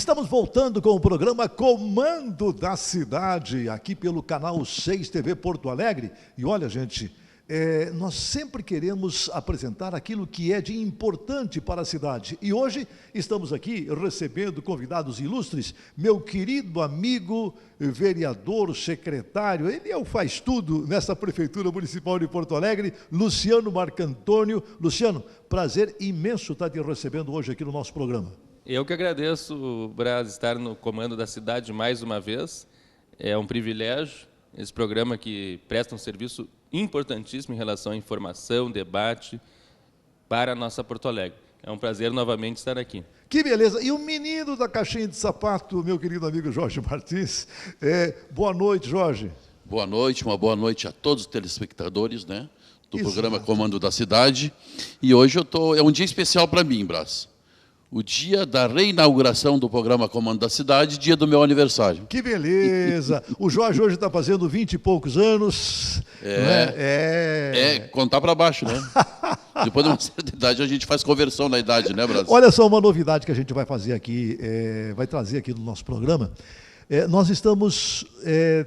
Estamos voltando com o programa Comando da Cidade, aqui pelo canal 6 TV Porto Alegre. E olha, gente, nós sempre queremos apresentar aquilo que é de importante para a cidade. E hoje estamos aqui recebendo convidados ilustres, meu querido amigo, vereador, secretário, ele é o faz tudo nessa Prefeitura Municipal de Porto Alegre, Luciano Marcantônio. Luciano, prazer imenso estar te recebendo hoje aqui no nosso programa. Eu que agradeço, Braz, estar no comando da cidade mais uma vez. É um privilégio, esse programa que presta um serviço importantíssimo em relação à informação, debate para a nossa Porto Alegre. É um prazer novamente estar aqui. Que beleza! E o menino da caixinha de sapato, meu querido amigo Jorge Martins. Boa noite, Jorge. Boa noite, uma boa noite a todos os telespectadores, né, do programa Comando da Cidade. E hoje é um dia especial para mim, Braz. O dia da reinauguração do programa Comando da Cidade, dia do meu aniversário. Que beleza! O Jorge hoje está fazendo 20 e poucos anos. Contar para baixo, né? Depois de uma certa idade, a gente faz conversão na idade, né, Brasil? Olha só uma novidade que a gente vai fazer aqui, vai trazer aqui no nosso programa. Nós estamos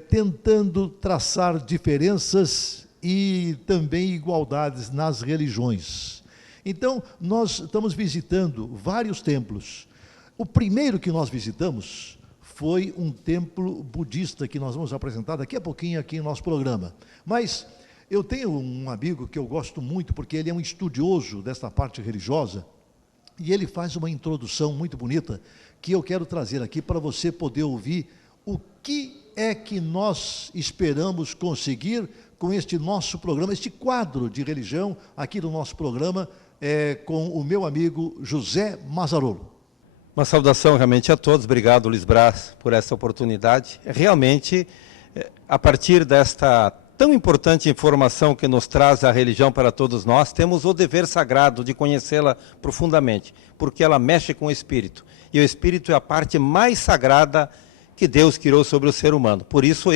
tentando traçar diferenças e também igualdades nas religiões. Então, nós estamos visitando vários templos. O primeiro que nós visitamos foi um templo budista, que nós vamos apresentar daqui a pouquinho aqui no nosso programa. Mas eu tenho um amigo que eu gosto muito, porque ele é um estudioso desta parte religiosa, e ele faz uma introdução muito bonita, que eu quero trazer aqui para você poder ouvir o que é que nós esperamos conseguir com este nosso programa, este quadro de religião aqui no nosso programa, com o meu amigo José Mazarolo. Uma saudação realmente a todos, obrigado Luiz Braz por essa oportunidade. Realmente, a partir desta tão importante informação que nos traz a religião para todos nós, temos o dever sagrado de conhecê-la profundamente, porque ela mexe com o espírito, e o espírito é a parte mais sagrada que Deus criou sobre o ser humano. Por isso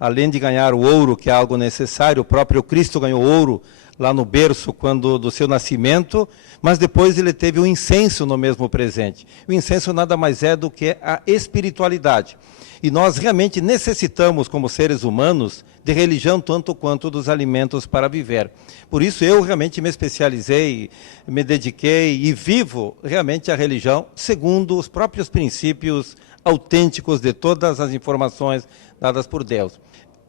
além de ganhar o ouro, que é algo necessário, o próprio Cristo ganhou ouro lá no berço do seu nascimento, mas depois ele teve o incenso no mesmo presente. O incenso nada mais é do que a espiritualidade. E nós realmente necessitamos, como seres humanos, de religião tanto quanto dos alimentos para viver. Por isso eu realmente me especializei, me dediquei e vivo realmente a religião segundo os próprios princípios autênticos de todas as informações dadas por Deus.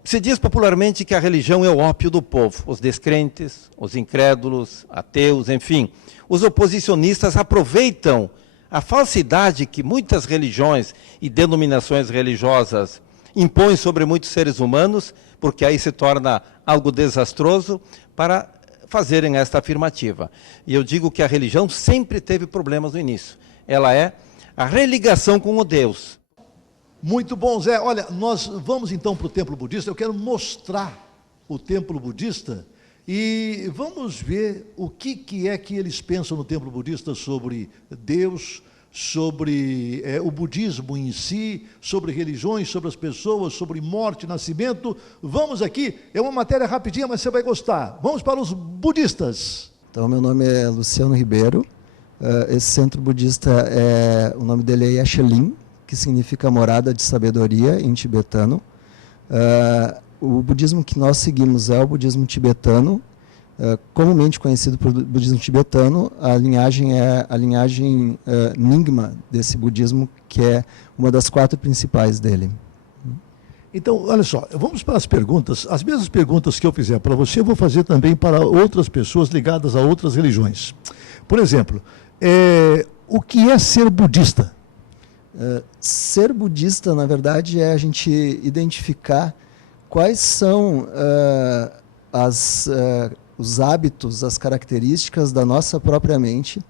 Se diz popularmente que a religião é o ópio do povo. Os descrentes, os incrédulos, ateus, enfim. Os oposicionistas aproveitam a falsidade que muitas religiões e denominações religiosas impõem sobre muitos seres humanos, porque aí se torna algo desastroso, para fazerem esta afirmativa. E eu digo que a religião sempre teve problemas no início. Ela é a religação com o Deus. Muito bom, Zé. Olha, nós vamos então para o templo budista. Eu quero mostrar o templo budista e vamos ver o que é que eles pensam no templo budista sobre Deus, sobre o budismo em si, sobre religiões, sobre as pessoas, sobre morte, nascimento. Vamos aqui, é uma matéria rapidinha, mas você vai gostar. Vamos para os budistas. Então, meu nome é Luciano Ribeiro. Esse centro budista, o nome dele é Yeshelim, que significa morada de sabedoria em tibetano. O budismo que nós seguimos é o budismo tibetano, comumente conhecido por budismo tibetano. A linhagem é a linhagem Nyingma desse budismo, que é uma das 4 principais dele. Então, olha só, vamos para as perguntas. As mesmas perguntas que eu fizer para você, eu vou fazer também para outras pessoas ligadas a outras religiões. Por exemplo, o que é ser budista? Ser budista, na verdade, é a gente identificar quais são os hábitos, as características da nossa própria mente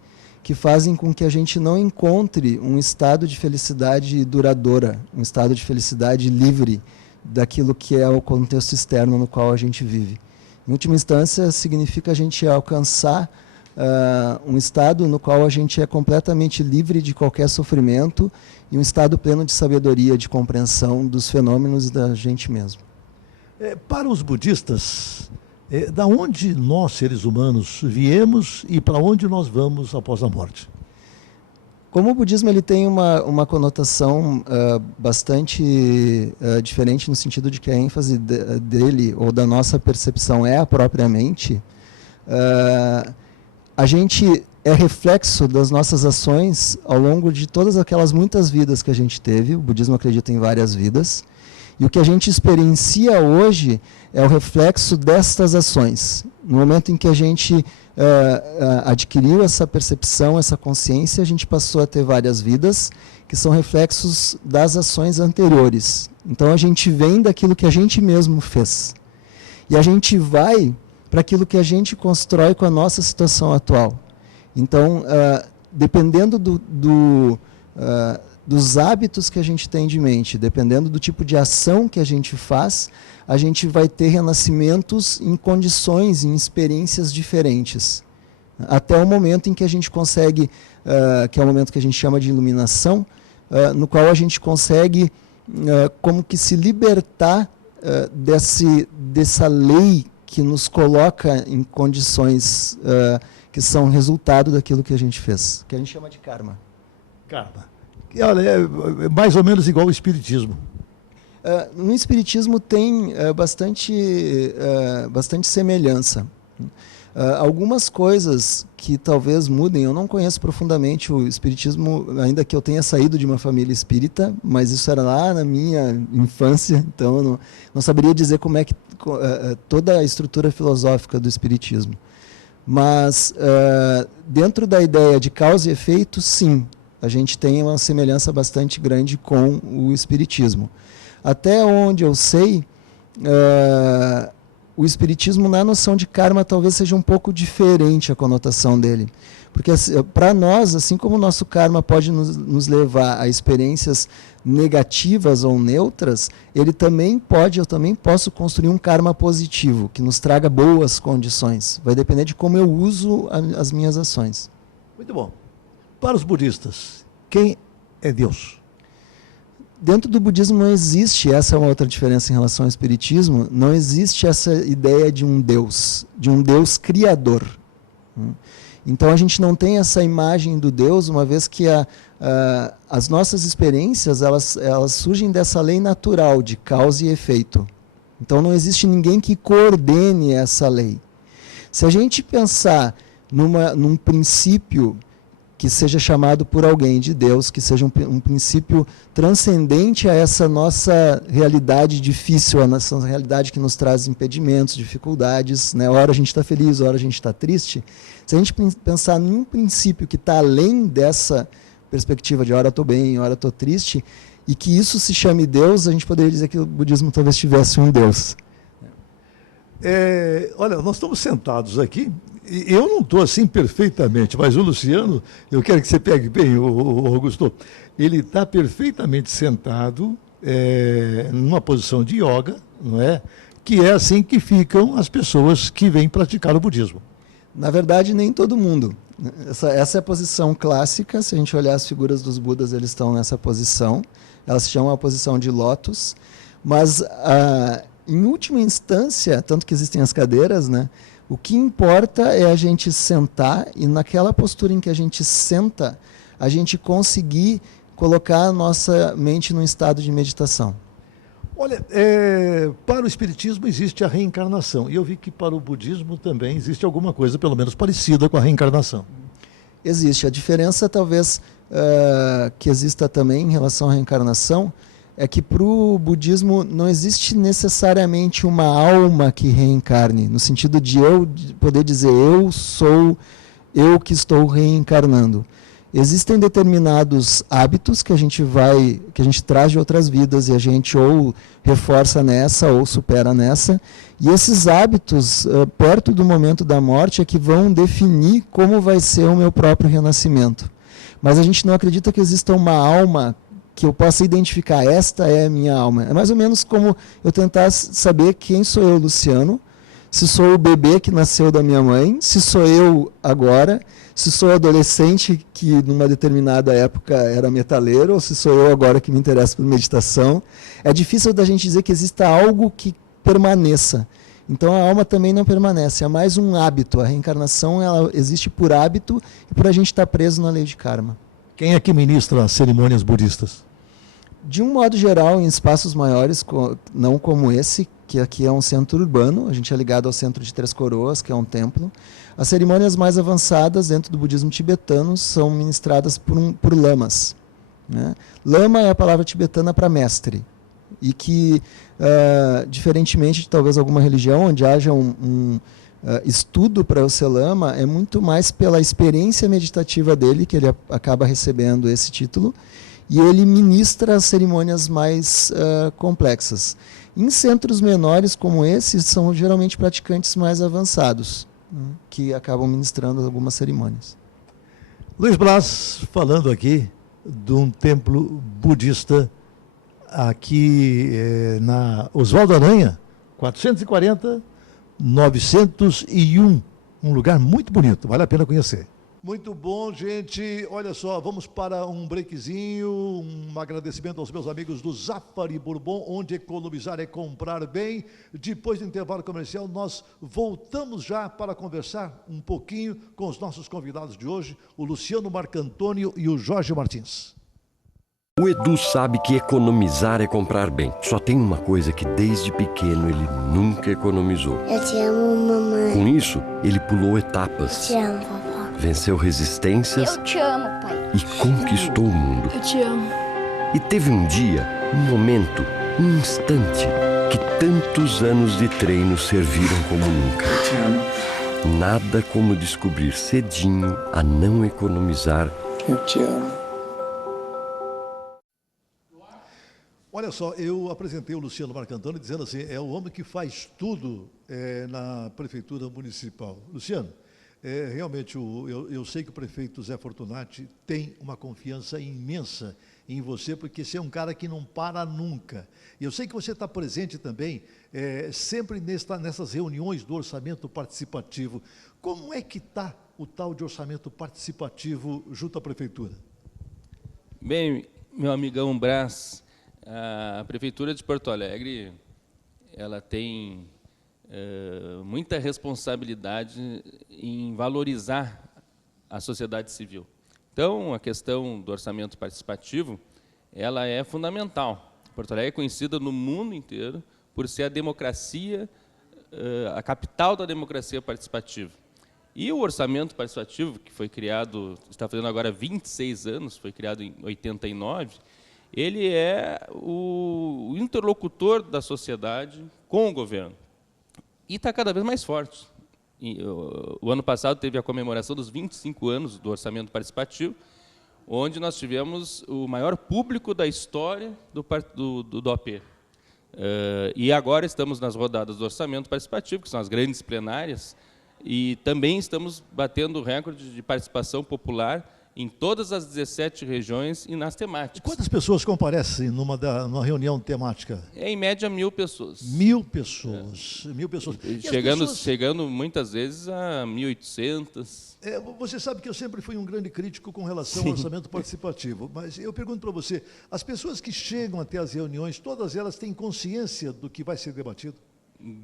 que fazem com que a gente não encontre um estado de felicidade duradoura, um estado de felicidade livre daquilo que é o contexto externo no qual a gente vive. Em última instância, significa a gente alcançar um estado no qual a gente é completamente livre de qualquer sofrimento e um estado pleno de sabedoria, de compreensão dos fenômenos da gente mesmo. Para os budistas, da onde nós, seres humanos, viemos e para onde nós vamos após a morte? Como o budismo ele tem uma conotação bastante diferente, no sentido de que a ênfase dele, ou da nossa percepção, é a própria mente, a gente é reflexo das nossas ações ao longo de todas aquelas muitas vidas que a gente teve. O budismo acredita em várias vidas. E o que a gente experiencia hoje é o reflexo destas ações. No momento em que a gente adquiriu essa percepção, essa consciência, a gente passou a ter várias vidas que são reflexos das ações anteriores. Então a gente vem daquilo que a gente mesmo fez. E a gente vai para aquilo que a gente constrói com a nossa situação atual. Então, dependendo dos hábitos que a gente tem de mente, dependendo do tipo de ação que a gente faz, a gente vai ter renascimentos em condições, em experiências diferentes. Até o momento em que a gente consegue, que é o momento que a gente chama de iluminação, no qual a gente consegue como que se libertar dessa lei que nos coloca em condições que são resultado daquilo que a gente fez, que a gente chama de karma. Karma. Olha, é mais ou menos igual ao espiritismo. No espiritismo tem bastante semelhança. Algumas coisas que talvez mudem, eu não conheço profundamente o espiritismo, ainda que eu tenha saído de uma família espírita, mas isso era lá na minha infância, então eu não saberia dizer como é que toda a estrutura filosófica do espiritismo. Mas dentro da ideia de causa e efeito, sim, a gente tem uma semelhança bastante grande com o espiritismo. Até onde eu sei, o espiritismo, na noção de karma, talvez seja um pouco diferente a conotação dele. Porque, para nós, assim como o nosso karma pode nos levar a experiências negativas ou neutras, eu também posso construir um karma positivo, que nos traga boas condições. Vai depender de como eu uso as minhas ações. Muito bom. Para os budistas, quem é Deus? Dentro do budismo não existe, essa é uma outra diferença em relação ao espiritismo, não existe essa ideia de um Deus criador. Então a gente não tem essa imagem do Deus, uma vez que as nossas experiências elas surgem dessa lei natural de causa e efeito. Então não existe ninguém que coordene essa lei. Se a gente pensar num princípio que seja chamado por alguém de Deus, que seja um princípio transcendente a essa nossa realidade difícil, a nossa realidade que nos traz impedimentos, dificuldades, né? Ora a gente está feliz, ora a gente está triste. Se a gente pensar num princípio que está além dessa perspectiva de ora estou bem, ora estou triste, e que isso se chame Deus, a gente poderia dizer que o budismo talvez tivesse um Deus. Olha, nós estamos sentados aqui, e eu não estou assim perfeitamente, mas o Luciano, eu quero que você pegue bem, o Augusto, ele está perfeitamente sentado numa posição de yoga, não é? Que é assim que ficam as pessoas que vêm praticar o budismo. Na verdade, nem todo mundo. Essa é a posição clássica, se a gente olhar as figuras dos Budas, eles estão nessa posição, elas se chamam a posição de lótus, mas em última instância, tanto que existem as cadeiras, né? O que importa é a gente sentar e naquela postura em que a gente senta, a gente conseguir colocar a nossa mente num estado de meditação. Olha, para o espiritismo existe a reencarnação, e eu vi que para o budismo também existe alguma coisa, pelo menos parecida com a reencarnação. Existe. A diferença, talvez, que exista também em relação à reencarnação, é que para o budismo não existe necessariamente uma alma que reencarne, no sentido de eu poder dizer eu sou eu que estou reencarnando. Existem determinados hábitos que a gente traz de outras vidas e a gente ou reforça nessa ou supera nessa, e esses hábitos, perto do momento da morte, é que vão definir como vai ser o meu próprio renascimento. Mas a gente não acredita que exista uma alma que eu possa identificar, esta é a minha alma. É mais ou menos como eu tentar saber quem sou eu, Luciano, se sou o bebê que nasceu da minha mãe, se sou eu agora, se sou adolescente que numa determinada época era metaleiro, ou se sou eu agora que me interessa por meditação. É difícil da gente dizer que exista algo que permaneça. Então a alma também não permanece, é mais um hábito. A reencarnação ela existe por hábito e por a gente estar preso na lei de karma. Quem é que ministra as cerimônias budistas? De um modo geral, em espaços maiores, não como esse, que aqui é um centro urbano, a gente é ligado ao centro de Três Coroas, que é um templo. As cerimônias mais avançadas dentro do budismo tibetano são ministradas por lamas, né? Lama é a palavra tibetana para mestre, e que, diferentemente de talvez alguma religião onde haja um estudo para o ser lama, é muito mais pela experiência meditativa dele que ele acaba recebendo esse título, e ele ministra as cerimônias mais complexas. Em centros menores como esse, são geralmente praticantes mais avançados, né, que acabam ministrando algumas cerimônias. Luiz Braz, falando aqui de um templo budista aqui na Oswaldo Aranha, 440, 901, um lugar muito bonito, vale a pena conhecer. Muito bom, gente. Olha só, vamos para um breakzinho, um agradecimento aos meus amigos do Zafari Bourbon, onde economizar é comprar bem. Depois do intervalo comercial, nós voltamos já para conversar um pouquinho com os nossos convidados de hoje, o Luciano Marcantônio e o Jorge Martins. O Edu sabe que economizar é comprar bem. Só tem uma coisa que desde pequeno ele nunca economizou. Eu te amo, mamãe. Com isso, ele pulou etapas. Eu te amo, vovó. Venceu resistências. Eu te amo, pai. E conquistou o mundo. Eu te amo. E teve um dia, um momento, um instante, que tantos anos de treino serviram como nunca. Eu te amo. Nada como descobrir cedinho a não economizar. Eu te amo. Olha só, eu apresentei o Luciano Marcantônio dizendo assim, é o homem que faz tudo na Prefeitura Municipal. Luciano, realmente, eu sei que o prefeito Zé Fortunati tem uma confiança imensa em você, porque você é um cara que não para nunca. E eu sei que você está presente também, sempre nessas reuniões do orçamento participativo. Como é que está o tal de orçamento participativo junto à Prefeitura? Bem, meu amigão Braz, a Prefeitura de Porto Alegre, ela tem muita responsabilidade em valorizar a sociedade civil. Então, a questão do orçamento participativo, ela é fundamental. Porto Alegre é conhecida no mundo inteiro por ser a democracia, a capital da democracia participativa. E o orçamento participativo, que foi criado, está fazendo agora 26 anos, foi criado em 89, ele é o interlocutor da sociedade com o governo. E está cada vez mais forte. O ano passado teve a comemoração dos 25 anos do orçamento participativo, onde nós tivemos o maior público da história do OP. E agora estamos nas rodadas do orçamento participativo, que são as grandes plenárias, e também estamos batendo o recorde de participação popular em todas as 17 regiões e nas temáticas. Quantas pessoas comparecem numa reunião temática? Em média, 1.000 pessoas. 1.000 pessoas. 1.000 pessoas. Chegando muitas vezes a 1.800. Você sabe que eu sempre fui um grande crítico com relação ao orçamento participativo, mas eu pergunto para você, as pessoas que chegam até as reuniões, todas elas têm consciência do que vai ser debatido?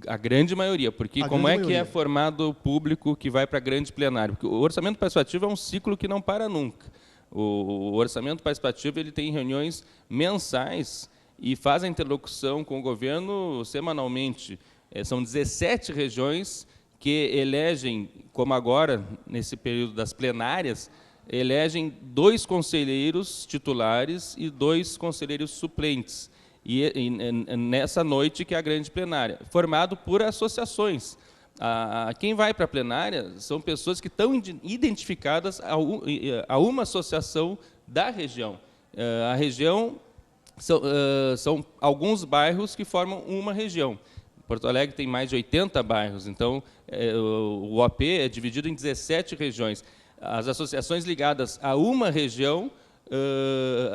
A grande maioria, porque como é que é formado o público que vai para a grande plenária? Porque o orçamento participativo é um ciclo que não para nunca. O orçamento participativo ele tem reuniões mensais e faz a interlocução com o governo semanalmente. São 17 regiões que elegem, como agora, nesse período das plenárias, elegem 2 conselheiros titulares e 2 conselheiros suplentes. E nessa noite que é a grande plenária, formado por associações. Quem vai para a plenária são pessoas que estão identificadas a uma associação da região. A região são alguns bairros que formam uma região. Porto Alegre tem mais de 80 bairros, então o OP é dividido em 17 regiões. As associações ligadas a uma região,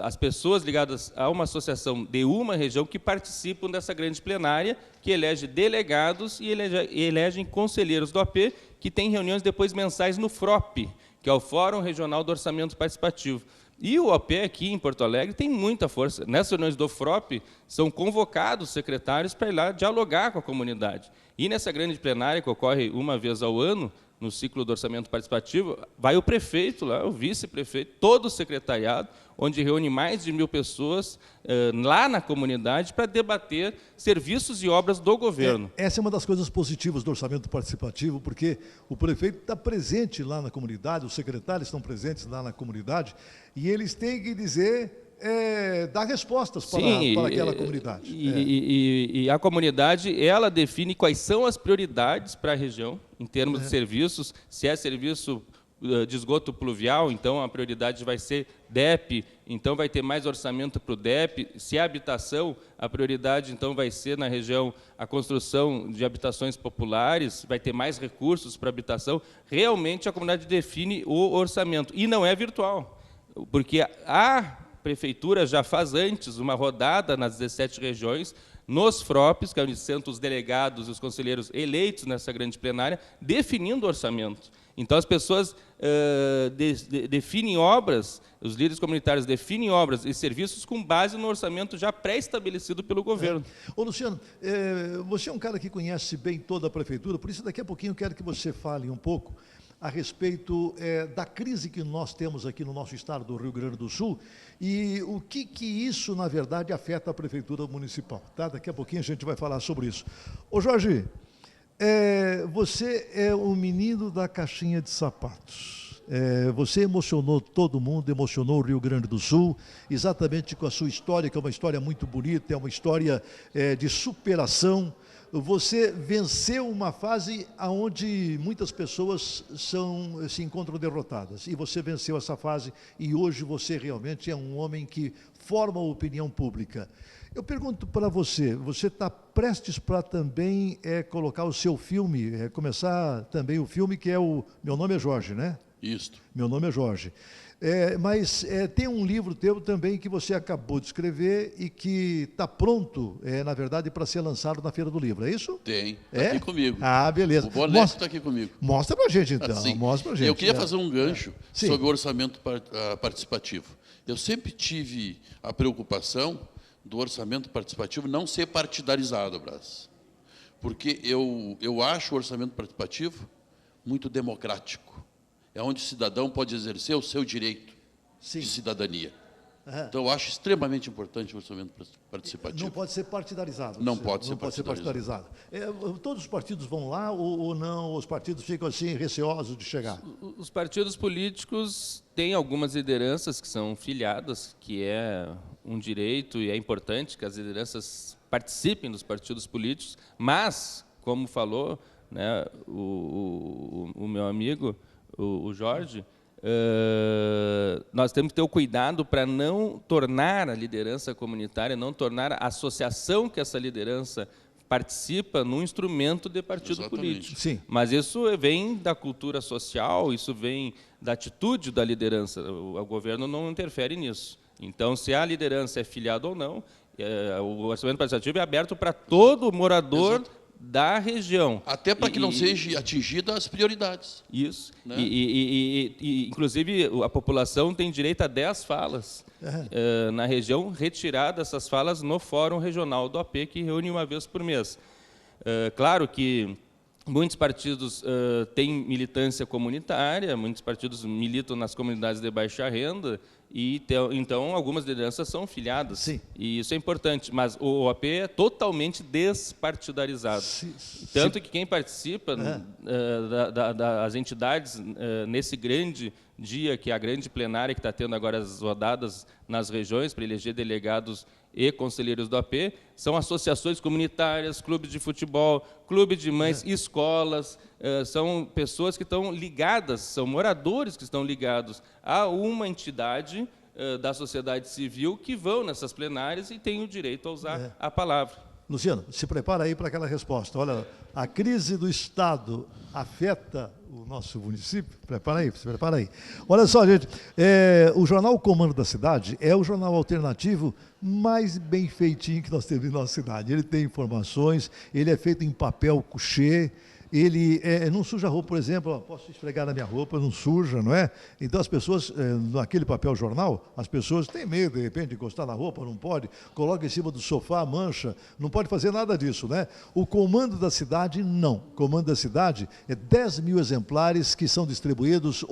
as pessoas ligadas a uma associação de uma região que participam dessa grande plenária, que elege delegados e elegem conselheiros do OP, que tem reuniões depois mensais no FROP, que é o Fórum Regional do Orçamento Participativo. E o OP aqui em Porto Alegre tem muita força. Nessas reuniões do FROP, são convocados secretários para ir lá dialogar com a comunidade. E nessa grande plenária, que ocorre uma vez ao ano, no ciclo do orçamento participativo, vai o prefeito lá, o vice-prefeito, todo o secretariado, onde reúne mais de 1.000 pessoas lá na comunidade para debater serviços e obras do governo. Essa é uma das coisas positivas do orçamento participativo, porque o prefeito está presente lá na comunidade, os secretários estão presentes lá na comunidade, e eles têm que dizer, dar respostas para aquela comunidade. E a comunidade, ela define quais são as prioridades para a região, em termos de serviços. Se é serviço de esgoto pluvial, então a prioridade vai ser DEP, então vai ter mais orçamento para o DEP. Se é habitação, a prioridade então vai ser na região a construção de habitações populares, vai ter mais recursos para habitação. Realmente a comunidade define o orçamento, e não é virtual, porque a prefeitura já faz antes uma rodada nas 17 regiões, nos FROPs, que é onde sentam os delegados e os conselheiros eleitos nessa grande plenária, definindo o orçamento. Então, as pessoas definem obras, os líderes comunitários definem obras e serviços com base no orçamento já pré-estabelecido pelo governo. Ô, Luciano, você é um cara que conhece bem toda a prefeitura, por isso daqui a pouquinho eu quero que você fale um pouco a respeito da crise que nós temos aqui no nosso estado do Rio Grande do Sul e o que isso, na verdade, afeta a prefeitura municipal. Tá? Daqui a pouquinho a gente vai falar sobre isso. Ô, Jorge, você é o menino da caixinha de sapatos. Você emocionou todo mundo, emocionou o Rio Grande do Sul, exatamente com a sua história, que é uma história muito bonita, é uma história de superação. Você venceu uma fase onde muitas pessoas se encontram derrotadas. E você venceu essa fase e hoje você realmente é um homem que forma a opinião pública. Eu pergunto para você, você está prestes para também colocar o seu filme, começar também o filme que é o Meu Nome é Jorge, né? Isso. Meu Nome é Jorge. Mas tem um livro teu também que você acabou de escrever e que está pronto, na verdade, para ser lançado na Feira do Livro, é isso? Tem, está aqui comigo. Ah, beleza. O boneco está aqui comigo. Mostra para a gente, então. Assim, mostra pra gente. Eu queria fazer um gancho Sim. sobre o orçamento participativo. Eu sempre tive a preocupação do orçamento participativo não ser partidarizado, Brás. Porque eu acho o orçamento participativo muito democrático. É onde o cidadão pode exercer o seu direito de cidadania. Então, eu acho extremamente importante o orçamento participativo. Não pode ser partidarizado. Não pode ser partidarizado. Todos os partidos vão lá ou não? Os partidos ficam assim, receosos de chegar? Os partidos políticos têm algumas lideranças que são filiadas, que é um direito e é importante que as lideranças participem dos partidos políticos, mas, como falou, né, o meu amigo, o Jorge, nós temos que ter o cuidado para não tornar a liderança comunitária, não tornar a associação que essa liderança participa num instrumento de partido político. Sim. Mas isso vem da cultura social, isso vem da atitude da liderança. O governo não interfere nisso. Então, se a liderança é filiada ou não, o orçamento participativo é aberto para todo morador da região. Até para que não sejam atingidas as prioridades. Isso. Né? Inclusive, a população tem direito a 10 falas na região, retirada essas falas no Fórum Regional do AP, que reúne uma vez por mês. Claro que muitos partidos têm militância comunitária, muitos partidos militam nas comunidades de baixa renda, e então algumas lideranças são filiadas. Sim. E isso é importante, mas o OAP é totalmente despartidarizado. Tanto que quem participa das entidades nesse grande dia, que é a grande plenária que está tendo agora as rodadas nas regiões para eleger delegados e conselheiros do AP, são associações comunitárias, clubes de futebol, clube de mães, escolas, são pessoas que estão ligadas, são moradores que estão ligados a uma entidade da sociedade civil que vão nessas plenárias e têm o direito a usar a palavra. Luciano, se prepara aí para aquela resposta. Olha, a crise do Estado afeta o nosso município? Se prepara aí. Olha só, gente, o jornal Comando da Cidade é o jornal alternativo mais bem feitinho que nós temos em nossa cidade. Ele tem informações, ele é feito em papel couché, ele não suja a roupa, por exemplo, ó, posso esfregar na minha roupa, não suja, não é? Então as pessoas, naquele papel jornal, as pessoas têm medo, de repente, de encostar na roupa, não pode, coloca em cima do sofá, mancha, não pode fazer nada disso, né? O Comando da Cidade, não. O Comando da Cidade é 10 mil exemplares que são distribuídos